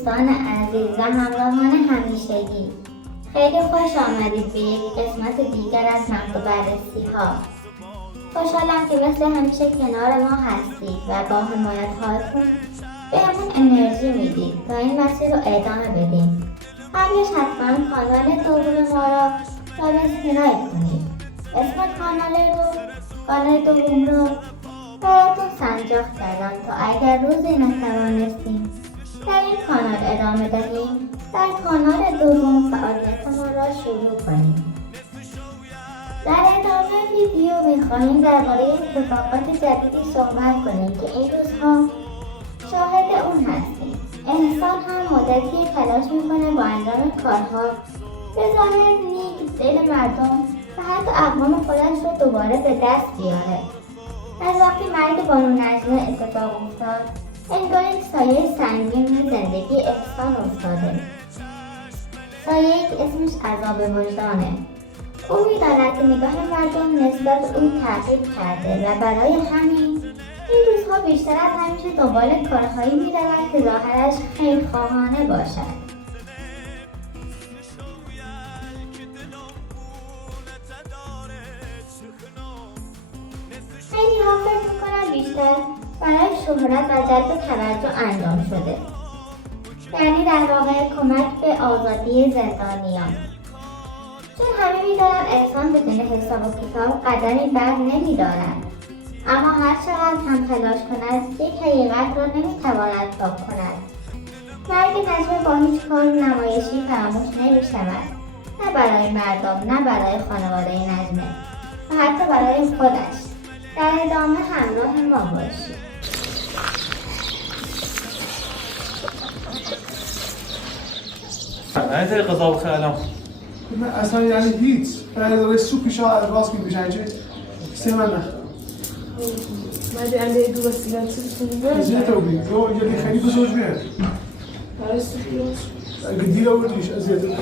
دوستان عزیز و همراهان همیشگی، خیلی خوش آمدید به یک قسمت دیگر از نقد و بررسی ها. خوشحالم که مثل همیشه کنار ما هستید و با حمایت هاتون بهمون انرژی میدید تا این مسیر رو ادامه بدیم. قبلش حتما کانال دوم ما را سابسکرایب کنید. اسم کانال دوم رو براتون سنجاق کردم تا اگر روزی نتوانستیم در این کانال ادامه دهیم، در کانال دوم فعالیت ما را شروع کنیم. در ادامه ویدیو میخواهیم درباره اتفاقات جدیدی صحبت کنیم که این روزها شاهد اون هستیم. انسان هم مدتی تلاش میکنه با انجام کارها به ظاهر نیک دل مردم و حتی اقوام خودش رو دوباره به دست بیاره. از وقتی مرگ بانو نجمه اتفاق افتاد، انگار یک سایه سنگین روی زندگی احسان افتاده. سایه‌ای که اسمش عذاب وجدانه. او می‌داند که نگاه مردم نسبت به او تغییر کرده و برای همین این روزها بیشتر از همیشه دنبال کارهایی می‌رود که ظاهرش خیرخواهانه باشد. خیلی ها فکر میکنن بیشتر برای شهرت و جلب توجه انجام شده، یعنی در واقع کمک به آزادی زندانیان، چون همه میدانند انسان بدون حساب و کتاب قدمی بر نمیدارد. اما هر چقدر هم تلاش کند یک حقیقت را نمیتواند پاک کند. مرگ نجمه با هیچ کار نمایشی فراموش نمیشود، نه برای مردم، نه برای خانواده نجمه و حتی برای خودش. در ادامه همراه ما باشید. انت قضا بخيالهم من اصلا یعنی هیچ برای سوپش ها راست می‌بینن چه سمنه ما دي عندي دو وسيلات زيت او بي جو اللي خليه بزوج بيها قدي له وليش ازيد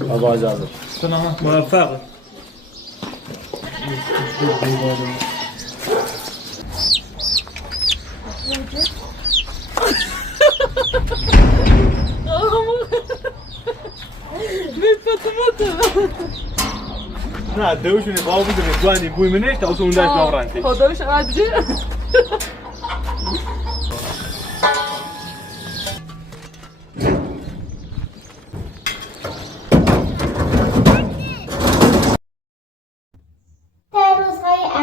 الله يجازيك تمام موفق نه دوشونی قابل دوانی بوی منش تا اصلا اون داشت نورانتی خداش قاعد بجي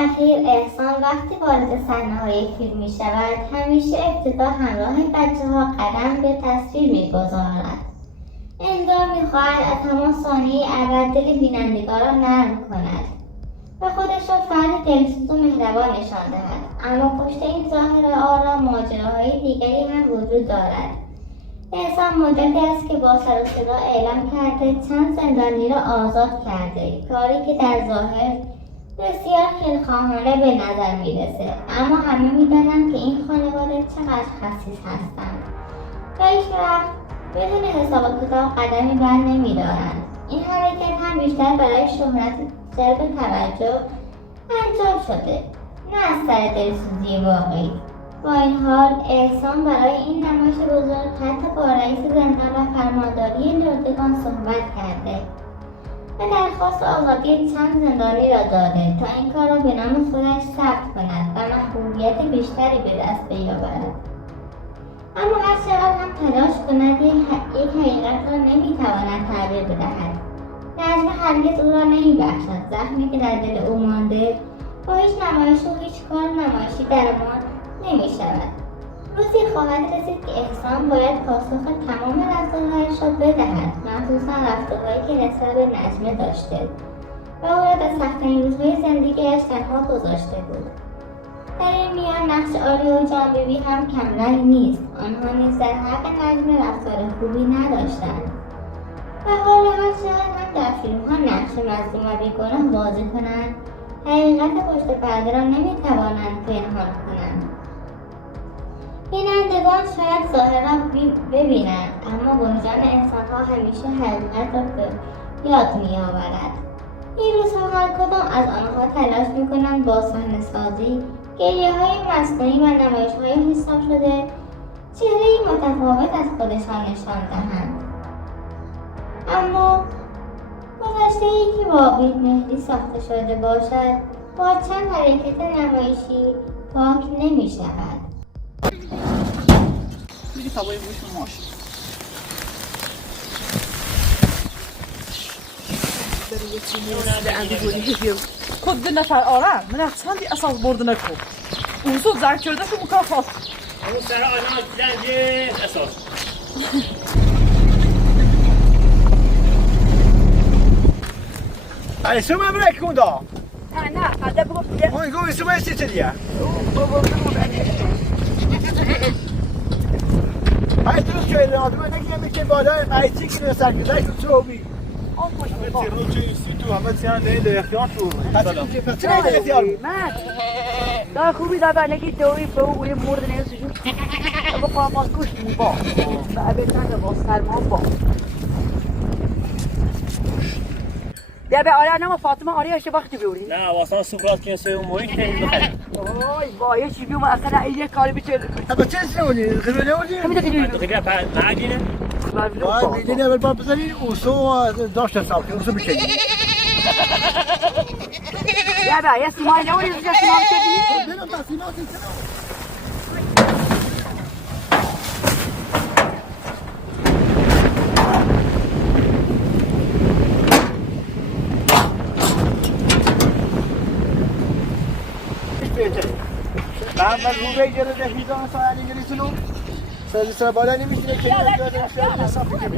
اخیر احسان وقتی وارد صحنه‌های فیلم می شود همیشه ابتدا همراه بچه‌ها قدم به تصویر می‌گذارد. انگار می‌خواهد از همان ثانیه اول دل بینندگان را نرم کند و خودش را فرد دلسوز و مهربان نشان دهد. اما پشت این ظاهر آرام ماجراهای دیگری هم وجود دارد. احسان مدتی است که با سر و صدا اعلام کرده چند زندانی را آزاد کرده، کاری که در ظاهر بسیار خیرخواهانه به نظر میرسه، اما همه میدانند که این خانواده چقدر خسیس هستند و هیچ وقت بدون حساب و کتاب قدمی بر نمیدارند. این حرکت هم بیشتر برای شهرت جلب توجه انجام شده، نه از سر دلسوزی واقعی. با این حال احسان برای این نمایش بزرگ حتی با رئیس زندان و فرمانداری نردگان صحبت کرده و درخواست آزادی چند زندانی را داده تا این کار را به نام خودش ثبت کند و محبوبیت بیشتری به دست بیاورد. اما هر چقدر هم تلاش کند یک حقیقت را نمیتواند تغییر بدهد. نجمه هرگز او را نمیبخشد. زخمی که در دل او مانده با هیچ نمایش و هیچ کار نمایشی درمان نمیشود. روزی خواهد رسید که احسان باید پاسخ تمام رفتارهایش را بدهد، مخصوصا رفتارهایی که نسبت به نجمه داشته و او را در سخت‌ترین روزهای زندگی‌اش تنها گذاشته بود. در این میان نقش آریا و جانبیبی هم کمرنگ نیست. آنها نیز در حق نجمه رفتار خوبی نداشتند و حالا هر چقدر هم در فیلم‌ها نقش مظلوم و بیگناه بازی کنند، حقیقت پشت پرده را نمی‌توانند پنهان کنند. بینندگان شاید ظاهر را ببینند، اما وجدان انسان‌ها همیشه حقیقت را یاد می‌آورد. این روزها هر کدام از آنها تلاش می‌کنند با صحنه‌سازی، گریه‌های مصنوعی و نمایش‌های حساب شده چهره‌ای متفاوت از خودشان نشان دهند. اما گذشته‌ای که با عید مهدی ساخته شده باشد با چند حرکت نمایشی پاک نمی‌شود. میری تابای بوش ماش خود دو نفر آره من اصلا اساس برد نکن اون صد زرد کرده که مکافات اون سر آنها زنج اساس ایسو من برکون دا نه قده بگو اون گو ایسو من استیت دیا های تو که الان من نگیم میکنم بالا ایتی که نسر کدای تو چوبی لا خوبی دا نگی دوی فوق یه مورد نیستشون با قامات گوش با بهتر با سلمان با بیا به آره نما فاطمه آره اشتباه وقتی بیوری نه واسه سوپرات که سه موی که وای وای چی بیوم اصلا ایه کاری بچه اما چه سنونی خیلی نودی همین دیگه دیگه بعد نگینه وای دیگه اول بار بزنین اوسو داشت حساب اوسو میشه بیا بیا یه سیمان نوری زیر سیمان کردی ببین تا سیمان من رو به جلو دهیدان سال انگلیسیلو سر بالا نمیشه که یاد حساب کنیم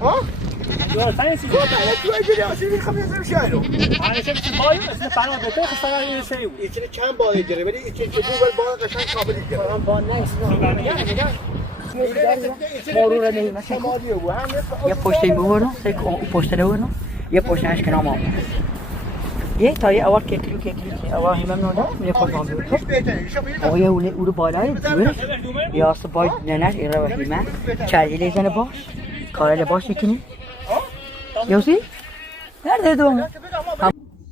ها یا فانسی تو اگه اصلا میخوام یه زمین شایلو انا شفت بايو اسمه فانا بده خسارا يسيو یکی چند بار جره ولی یکی که دو بار قشنگ کامل جره با نیست مارو را نهی مثلا یه پشت این بورو پشت رو برو یه پشتش کنار ما یه تایی اول کلیو اول همه نودا میره پاکان بیرون او یه اولو بالای دوش یا سبای ننش ایره و همه چایی لیزن باش کار باش میکنی یوسی نرده دوم در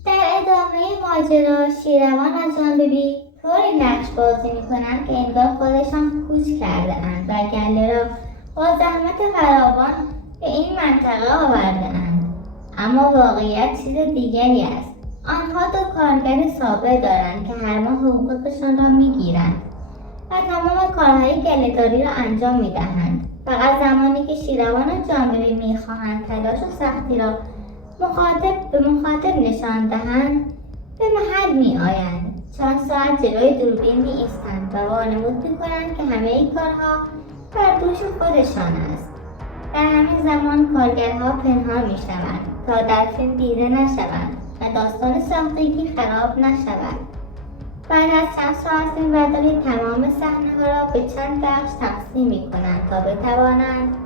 ادامه ماجرا شیروان و جانبیبی طوری نقش بازی میکنند که انگار خودشان کوچ کرده اند و گله را با زحمت فراوان به این منطقه آورده اند. اما واقعیت چیز دیگری است. آنها دو کارگر سابق دارند که هر ماه حقوقشان را میگیرند و تمام کارهای گله‌داری را انجام میدهند. فقط زمانی که شیروان و جانبیبی میخواهند تلاش و سختی را به مخاطب نشان دهند به محل می آیند. چند ساعت جلوی دوربین می ایستند و وانمود می کنند که همه این کارها بر دوش خودشان است. در همین زمان کارگرها پنهان می شوند تا در فیلم دیده نشوند و داستان ساختگی خراب نشود. بعد از چند ساعت فیلمبرداری تمام صحنه‌ها را به چند بخش تقسیم می کنند تا بتوانند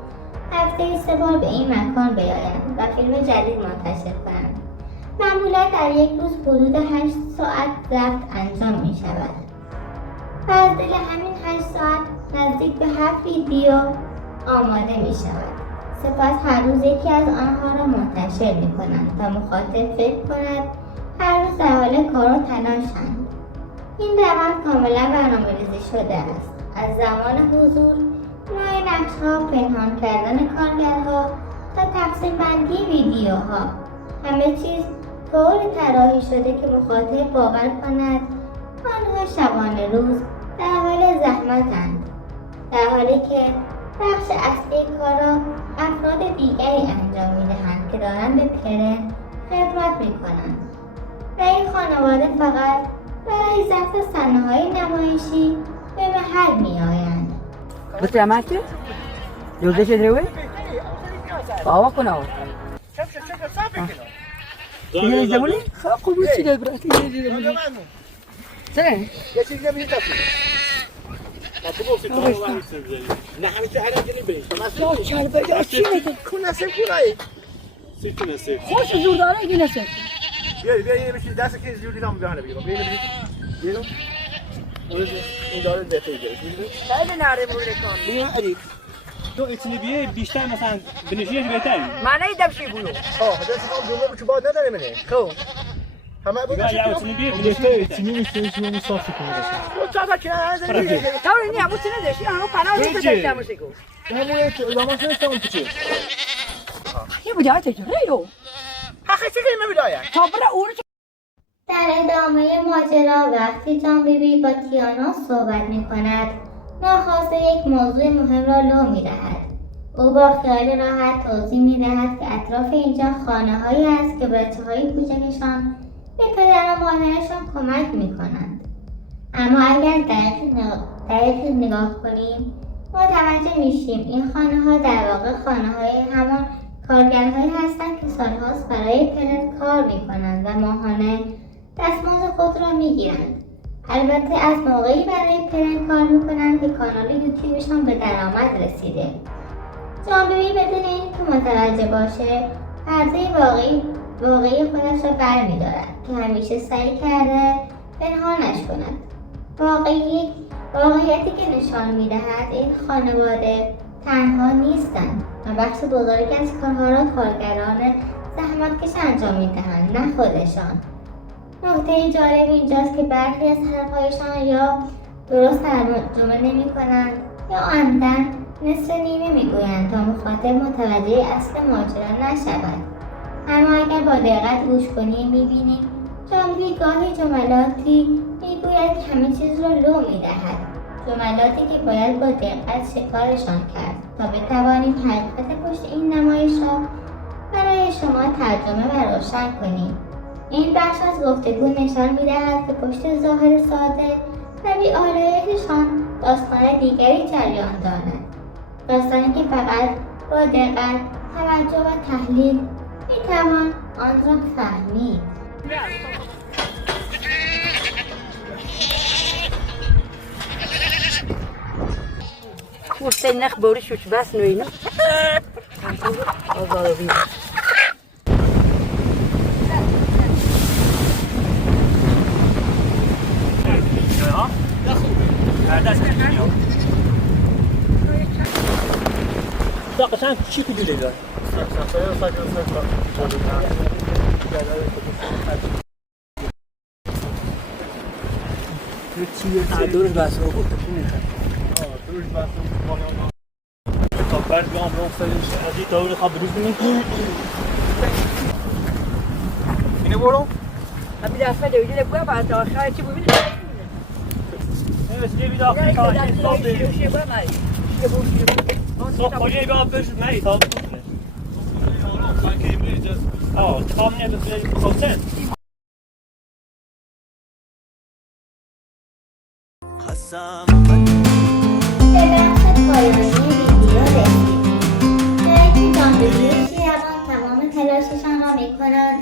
هفته 3 بار به این مکان بیایند و فیلم جدید منتشر کنند. معمولا در یک روز حدود 8 ساعت ضبط انجام می شود. و از دل همین 8 ساعت نزدیک به 7 ویدیو آماده می شود. سپس هر روز یکی از آنها را منتشر می کنند تا مخاطب فکر کند هر روز در حال کار و تلاشند. این روند کاملا برنامه‌ریزی شده است. از زمان حضور، نوع نقش‌ها، پنهان کردن کارگرها تا تقسیم بندی ویدیوها، همه چیز طوری طراحی شده که مخاطب باور کند آنها شبانه روز در حال زحمتند، در حالی که بخش اصلی کار را افراد دیگری انجام می‌دهند که دارند به پرن خدمت می‌کنند و این خانواده فقط برای ضبط صحنه‌های نمایشی به محل می‌آیند. بس عملتي؟ جوزش دروي؟ باوا كنا يجي زمولي خاقو بيشي دبرات يجي زمولي سنة یه چیزی نمیشه تفسیر نه همه چه هر جلی بریم لا شال بجا چی میگه کنه سه کنه سيتنا سيف خوش زور داره ایگه نسه بیا بشین دست که زیودی دام بهانه بگیرم بیا این داره دفعه دیگه خیلی نره مورد کار بیا علی تو اتنی بیه بیشتر مثلا بنشینش بهتری من نیدم چی بودو دست هم جمعه که باید نداره منه خب همه بود یا اتنی بیه گفته اتنی میشه شما مصافی کنید چطور که نداره دیگه تا اینی همون چی نداشتی همون پناه رو داشتم موسیقی همون زمان فرستم تو چه یه بدایت جریو آخه چه کلمه بداید تا برا اون در ادامه ماجرا وقتی جان بیبی با تیانا صحبت می کند ناخواسته یک موضوع مهم را لو می دهد. او با خیال راحت توضیح می دهد که اطراف اینجا خانه هایی است که بچه های کوچکشان به پدر و مادرشان کمک می کنند. اما اگر دقیق نگاه کنیم متوجه می شیم این خانه ها در واقع خانه های همان کارگرهایی هستند که سالهاست برای پرنت کار می کنند و ماهانه دستمزد خود را می گیرند. البته از موقعی برای پرنت کار می کنند که کانال یوتیوبشان به درآمد رسیده. جان بیبی بدون اینکه متوجه باشه پرده واقعی خودش را برمی دارد که همیشه سعی کرده پنهانش کند. واقعیتی که نشان می دهد این خانواده تنها نیستند و بخش بزرگی از کارها را کارگران زحمتکش انجام می دهند نه خودشان. نکته جالب اینجاست که برخی از حرفهایشان یا درست ترجمه نمی کنند یا عمدن نصف نیمه می گویند تا مخاطب متوجه اصل ماجرا نشود. اما اگر با دقت گوش کنیم می بینیم جانبی گاهی جملاتی می گوید که همه چیز را لو می دهد. جملاتی که باید با دقت شکارشان کرد تا بتوانیم حقیقت پشت این نمایش را برای شما ترجمه و روشن کنیم. این بخش از گفتگو نشان می‌دهد که پشت ظاهر ساده و بی‌آلایششان داستان دیگری جریان دارد. داستانی که فقط با دقت، توجه و تحلیل می‌توان آن را فهمید. وستی نخ بوری شوش بس نوینه آزادی دا قشنگ چی کدولی دار؟ دورش بس رو بود تا برد بیام برام سرش از این طوری خواب بروز بینیم اینه برو؟ همین دفعه دویده بگوه بعد آخر چی ببینید نه سیدی بیدا آخری کاری صاف بید صاف خوری بیا برشد مری تا بکنه تام نه بسیاری خوستن به بخش پایانی ویدیو رسید. جایی که جان بیبی و شیروان تمام تلاششان را میکنند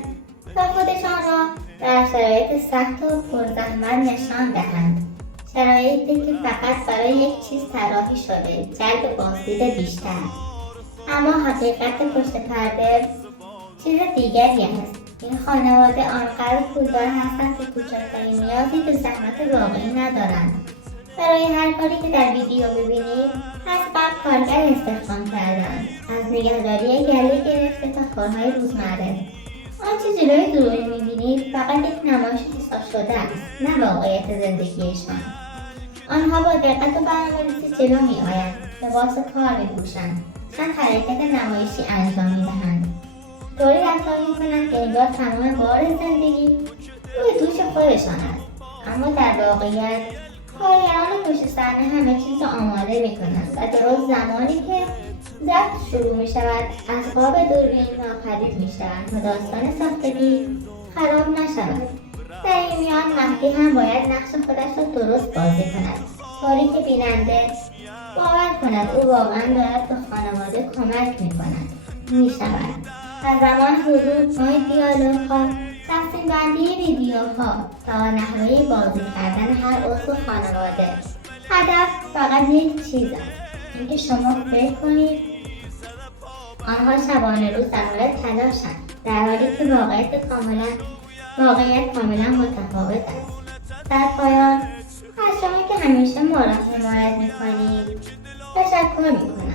تا خودشان را در شرایط سخت و پرزحمت نشان دهند. شرایطی که فقط برای یک چیز طراحی شده، جلب بازدید بیشتر. اما حقیقت پشت پرده چیز دیگری است. این خانواده آنقدر پولدار هستند که کوچکترین نیازی به زحمت واقعی ندارند. برای هر کاری که در ویدیو ببینید از قبل کارگر استخدام کردند، از نگهداری گله گرفته تا کارهای روزمره. آنچه جلوی دروغی میبینید فقط یک نمایش حساب شده است، نه واقعیت زندگیشان. آنها با دقت و برنامه‌ریزی جلو میآیند، لباس کار میپوشند، چند حرکت نمایشی انجام میدهند، طوری رفتار میکنند که انگار تمام بار زندگی روی دوش خودشان است. اما در واقعیت کارگران پشت صحنه همه چیز را آماده میکنند و درست زمانی که ضبط شروع میشود اسباب دوربین ناپدید میشوند تا داستان ساختگی خراب نشود. در این میان مهدی هم باید نقش خودش را درست بازی کند، طوری که بیننده باور کند او واقعا دارد به خانواده کمک میشود. از زمان حضور نوع دیالوگ‌ها، تقسیم بندی ویدیوها و نحوه بازی کردن هر عضو خانواده. هدف فقط یک چیز است، اینکه شما فکر کنید آنها شبانه روز در حال تلاشند، در حالی که واقعیت کاملا متفاوت است. در پایان از شما که همیشه ما را حمایت میکنید تشکر میکنم.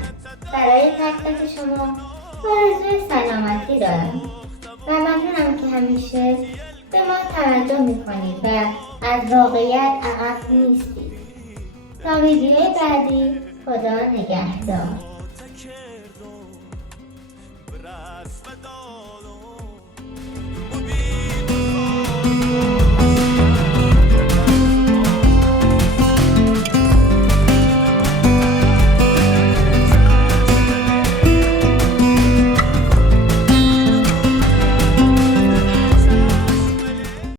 برای تک تک شما آرزوی سلامتی دارم و ممنونم که همیشه به ما توجه میکنید و از واقعیت عقب نیستید. تا ویدیوی بعدی، خدا نگهدار.